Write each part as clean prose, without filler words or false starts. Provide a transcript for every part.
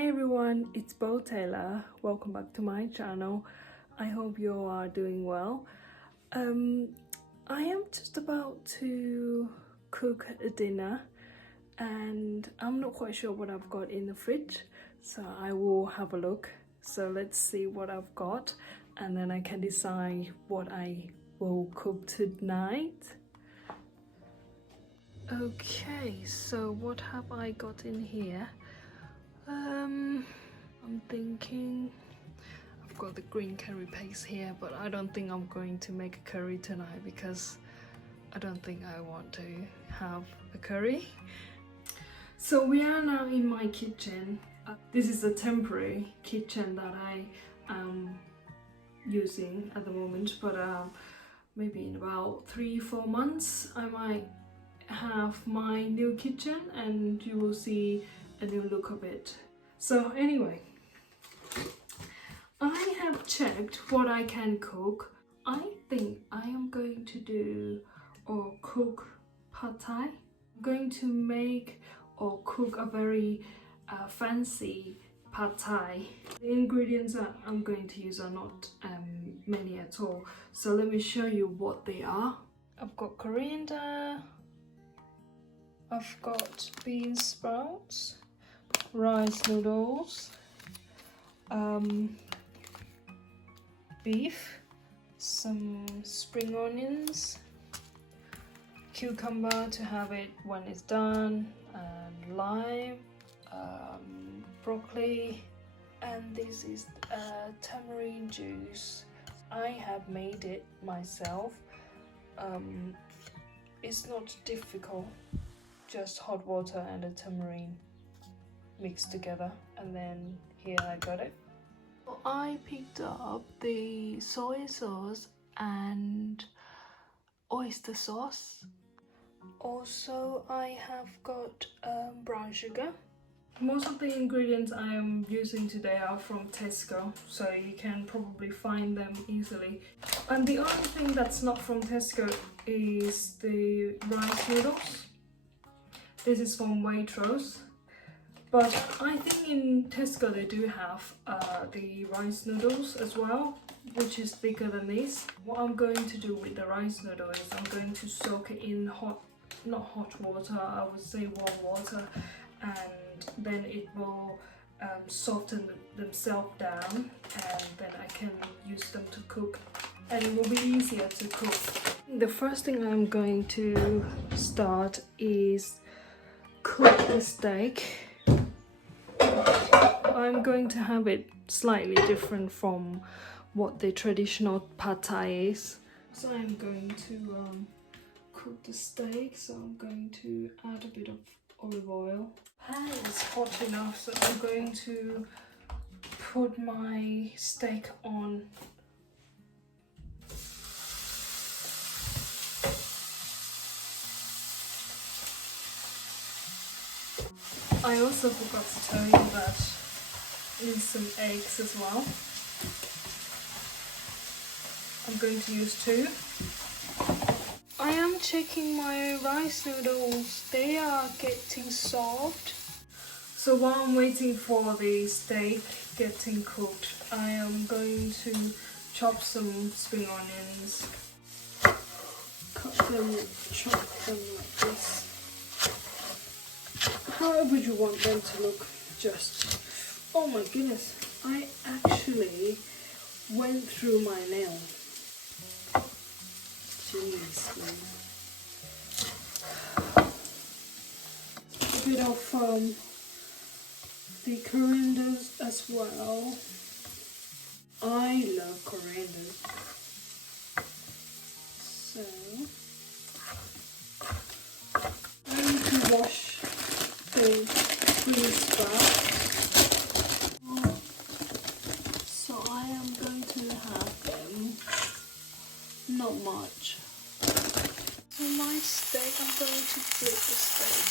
Hi everyone, it's Bo Taylor. Welcome back to my channel. I hope you all are doing well. I am just about to cook a dinner and I'm not quite sure what I've got in the fridge, so I will have a look. So let's see what I've got and then I can decide what I will cook tonight. Okay, so what have I got in here? I'm thinking I've got the green curry paste here, but I don't think I'm going to make a curry tonight because I don't think I want to have a curry. So we are now in my kitchen. This is a temporary kitchen that I am using at the moment, but maybe in about 3-4 months I might have my new kitchen and you will see a new look of it. So anyway, I have checked what I can cook. I think I am going to do or cook pad thai. I'm going to make or cook a very fancy pad thai. The ingredients that I'm going to use are not many at all. So let me show you what they are. I've got coriander, I've got bean sprouts, rice noodles, beef, some spring onions, cucumber to have it when it's done, and lime, broccoli, and this is tamarind juice. I have made it myself. It's not difficult, just hot water and a tamarind mixed together, and then here I got it. I picked up the soy sauce and oyster sauce. Also I have got brown sugar. Most of the ingredients I am using today are from Tesco, so you can probably find them easily. And the only thing that's not from Tesco is the rice noodles. This is from Waitrose. But I think in Tesco they do have the rice noodles as well, which is thicker than this. What I'm going to do with the rice noodle is I'm going to soak it in not hot water, I would say warm water, and then it will soften themselves down, and then I can use them to cook, and it will be easier to cook. The first thing I'm going to start is cook the steak. I'm going to have it slightly different from what the traditional pad thai is. So I'm going to cook the steak, so I'm going to add a bit of olive oil. Pan is hot enough, so I'm going to put my steak on. I also forgot to tell you that I need some eggs as well. I'm going to use 2. I am checking my rice noodles. They are getting soft. So while I'm waiting for the steak getting cooked, I am going to chop some spring onions. Cut them, chop them like this. However you want them to look, just... Oh my goodness, I actually went through my nail. Jeez, man. A bit of the corianders as well. I love coriander. So I need to wash the greens back. So I am going to have them, not much. So my steak, I'm going to flip the steak,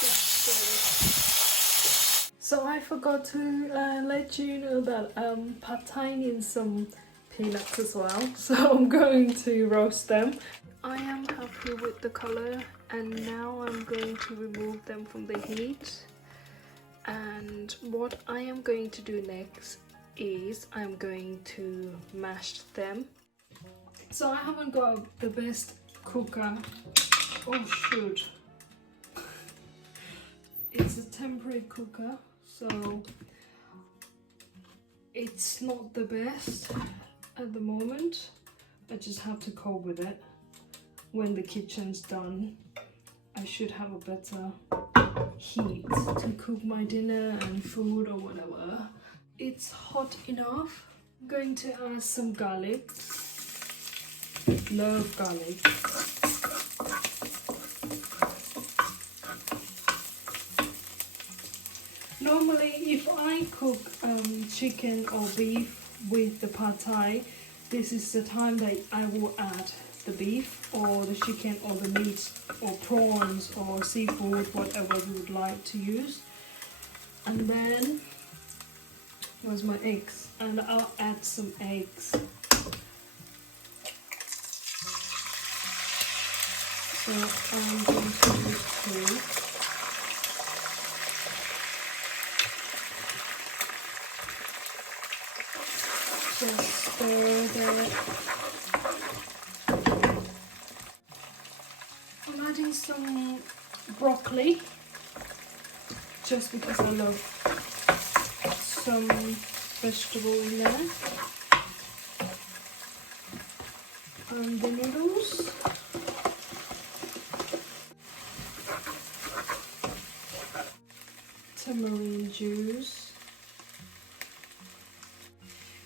just so. So I forgot to let you know that pad thai needs some peanuts as well, so I'm going to roast them. I am happy with the color, and now I'm going to remove them from the heat And what I am going to do next is I'm going to mash them. So I haven't got the best cooker. Oh shoot. It's a temporary cooker, so it's not the best at the moment. I just have to cope with it. When the kitchen's done, I should have a better heat to cook my dinner and food or whatever. It's hot enough. I'm going to add some garlic. Love garlic. Normally, if I cook chicken or beef with the pad thai, this is the time that I will add the beef or the chicken or the meat or prawns or seafood, whatever you would like to use. And then, where's my eggs? And I'll add some eggs. So I'm going to use 2. Just stir that. I'm adding some broccoli, just because I love some vegetable in there. And the noodles. Tamarind juice.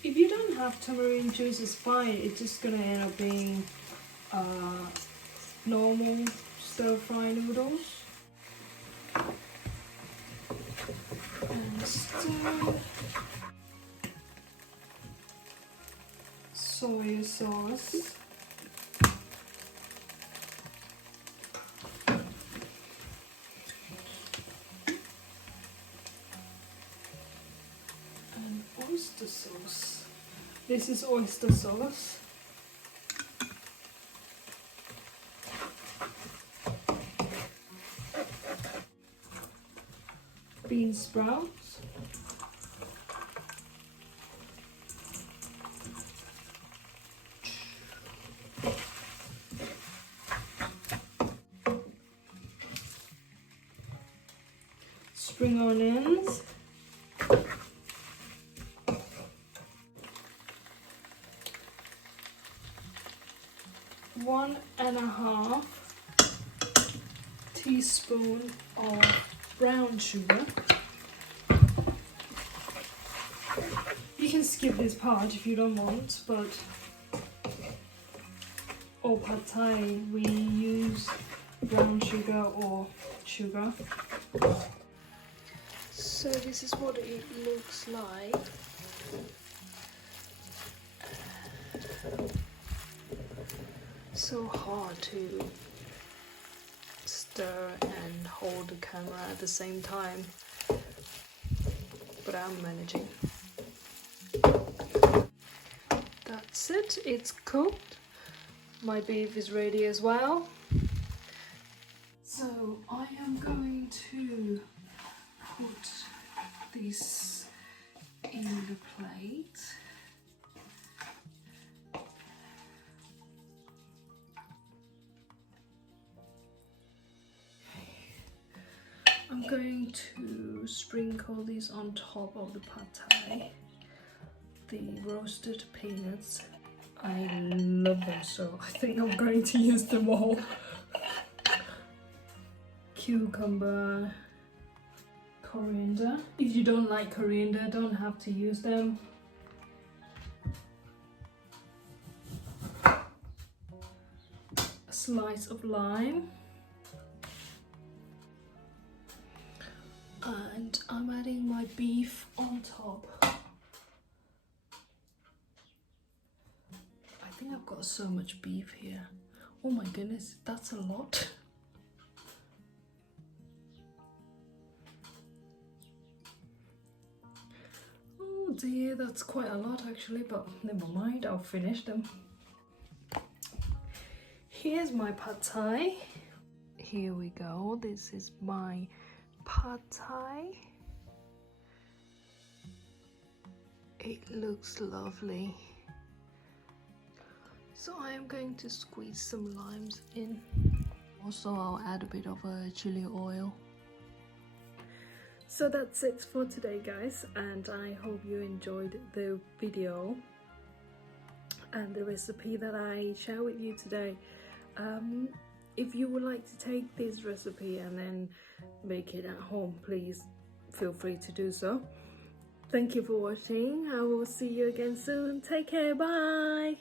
If you don't have tamarind juice, it's fine. It's just gonna end up being normal stir-fry noodles. And stir. Soy sauce. And oyster sauce. This is oyster sauce. Bean sprouts. Spring onions. One and a half teaspoon of brown sugar. You can skip this part if you don't want, but or pad thai we use brown sugar or sugar. So this is what it looks like. So hard to stir and hold the camera at the same time, but I'm managing. That's it, it's cooked. My beef is ready as well. So I am going to put this in the plate. I'm going to sprinkle these on top of the pad thai. The roasted peanuts. I love them, so I think I'm going to use them all. Cucumber, coriander. If you don't like coriander, don't have to use them. A slice of lime. And I'm adding my beef on top. I think I've got so much beef here. Oh my goodness, that's a lot. Oh dear, that's quite a lot actually, but never mind, I'll finish them. Here's my pad thai. Here we go, this is my pad thai. It looks lovely. So I am going to squeeze some limes in. Also, I'll add a bit of chili oil. So that's it for today, guys, and I hope you enjoyed the video and the recipe that I share with you today. If you would like to take this recipe and then make it at home, please feel free to do so. Thank you for watching. I will see you again soon. Take care. Bye.